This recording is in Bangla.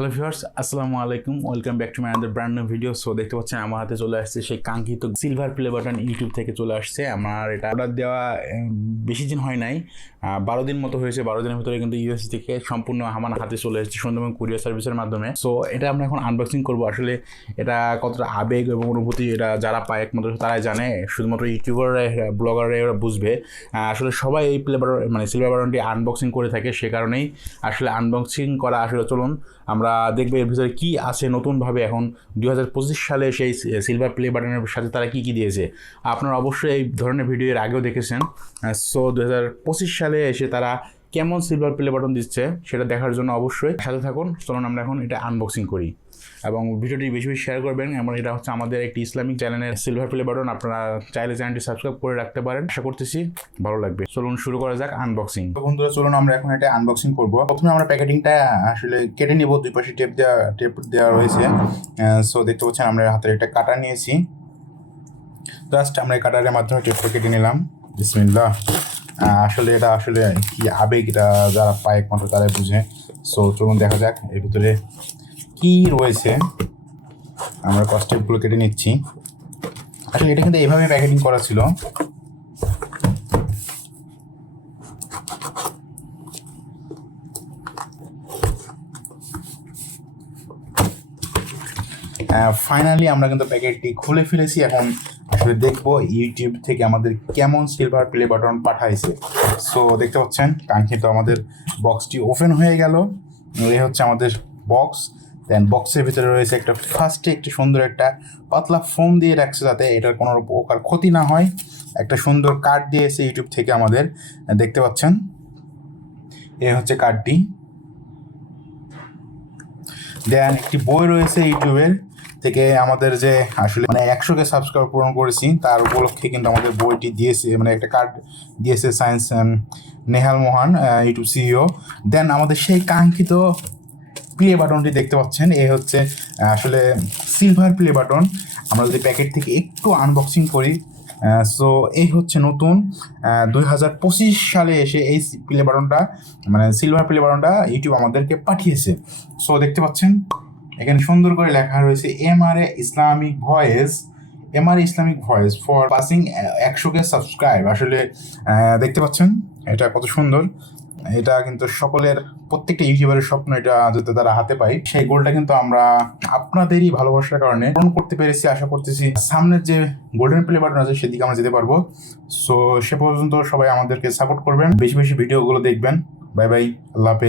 হ্যালো ভিউয়ার্স, আসসালামু আলাইকুম। Welcome back to my other brand new video. So দেখতে পাচ্ছেন আমার হাতে চলে আসছে সেই কাঙ্ক্ষিত সিলভার প্লে বাটন ইউটিউব থেকে চলে আসছে। আমার এটা অর্ডার দেওয়া বেশি দিন হয় নাই, 12 দিন মতো হয়েছে। 12 দিনের ভিতরে কিন্তু ইউএস থেকে সম্পূর্ণ আমার হাতে চলে এসেছে সুন্দরবন কুরিয়ার সার্ভিসের মাধ্যমে। সো এটা আমরা এখন আনবক্সিং করবো। আসলে এটা কতটা আবেগ এবং অনুভূতি এটা যারা পায় একমাত্র তারাই জানে, শুধুমাত্র ইউটিউবাররা ব্লগাররা এরা বুঝবে। আসলে সবাই এই প্লে বাটন মানে সিলভার বাটনটি আনবক্সিং করে থাকে, সে কারণেই আসলে আনবক্সিং করা। আসলে চলুন আমরা দেখবো এর ভিতরে কী আছে নতুনভাবে। এখন 2025 সালে সেই সিলভার প্লে বাটনের সাথে তারা কী কী দিয়েছে। আপনারা অবশ্যই এই ধরনের ভিডিও এর আগেও দেখেছেন। সো 2025 সালে এসে তারা কেমন সিলভার প্লে বাটন দিচ্ছে সেটা দেখার জন্য অবশ্যই সাথে থাকুন। চলুন আমরা এখন এটা আনবক্সিং করি এবং ভিডিওটি বেশি বেশি শেয়ার করবেন। এবং এটা হচ্ছে আমাদের একটি ইসলামিক চ্যানেলের সিলভার প্লে বাটন। আপনারা চাইলে চ্যানেলটি সাবস্ক্রাইব করে রাখতে পারেন, আশা করতেছি ভালো লাগবে। চলুন শুরু করা যাক আনবক্সিং। বন্ধুরা চলুন আমরা এখন এটা আনবক্সিং করব। প্রথমে আমরা প্যাকেটিংটা আসলে কেটে নিব। দুই পাশে টেপ দেওয়া রয়েছে। সো দেখতে পাচ্ছেন আমরা হাতের একটা কাটা নিয়েছি। জাস্ট আমরা এই কাটারের মাধ্যমে টেপটা কেটে নিলাম। বিসমিল্লাহ। আসলে এটা আসলে কি আবেগ, এটা যারা পায় একমাত্র তারাই বুঝে। সো চলুন দেখা যাক এর ভিতরে কি রয়েছে। আমরা কস্টেপগুলো কেটে নিচ্ছি। আসলে এটা কিন্তু এইভাবে প্যাকেটিং করা ছিল। ফাইনালি আমরা কিন্তু প্যাকেটটি খুলে ফেলেছি। এখন আসলে দেখবো ইউটিউব থেকে আমাদের কেমন সিলভার প্লে বাটন পাঠাইছে। সো দেখতে পাচ্ছেন কাঙ্ক্ষিত আমাদের বক্সটি ওপেন হয়ে গেল। এই হচ্ছে আমাদের বক্স। দেন বক্সের ভিতরে রয়েছে একটা ফার্স্টে একটি সুন্দর একটা পাতলা ফোম দিয়ে রাখছে যাতে এটার কোনো প্রকার ক্ষতি না হয়। একটা সুন্দর কার্ড দিয়েছে ইউটিউব থেকে আমাদের, দেখতে পাচ্ছেন। এই হচ্ছে কার্ডটি। দেন একটি বই রয়েছে ইউটিউবের থেকে আমাদের, যে আসলে 100K সাবস্ক্রাইব পূরণ করেছি তার উপলক্ষে কিন্তু আমাদের বইটি দিয়েছে, একটা কার্ড দিয়েছে সায়েন্স Neal Mohan, YouTube CEO. Then আমাদের সেই কাঙ্ক্ষিত প্লে বাটনটি দেখতে পাচ্ছেন। এই হচ্ছে আসলে সিলভার প্লে বাটন। আমরা যদি প্যাকেট থেকে একটু আনবক্সিং করি, সো এই হচ্ছে নতুন 2025 সালে এসে এই প্লে বাটনটা সিলভার প্লে বাটনটা ইউটিউব আমাদেরকে পাঠিয়েছে। সো দেখতে পাচ্ছেন এখানে সুন্দর করে লেখা রয়েছে MRA Islamic voice for passing 100K subscribe. আসলে দেখতে পাচ্ছেন এটা কত সুন্দর। এটা কিন্তু প্রত্যেকটা ইউটিউবারের স্বপ্ন, এটা যাতে তারা হাতে পায়। সেই গোলটা কিন্তু আমরা আপনাদেরই ভালোবাসার কারণে পূরণ করতে পেরেছি। আশা করতেছি সামনের যে গোল্ডেন প্লে বাটন আছে সেদিকে আমরা যেতে পারবো। সো সে পর্যন্ত সবাই আমাদেরকে সাপোর্ট করবেন, বেশি বেশি ভিডিওগুলো দেখবেন। বাই বাই, আল্লাহ হাফেজ।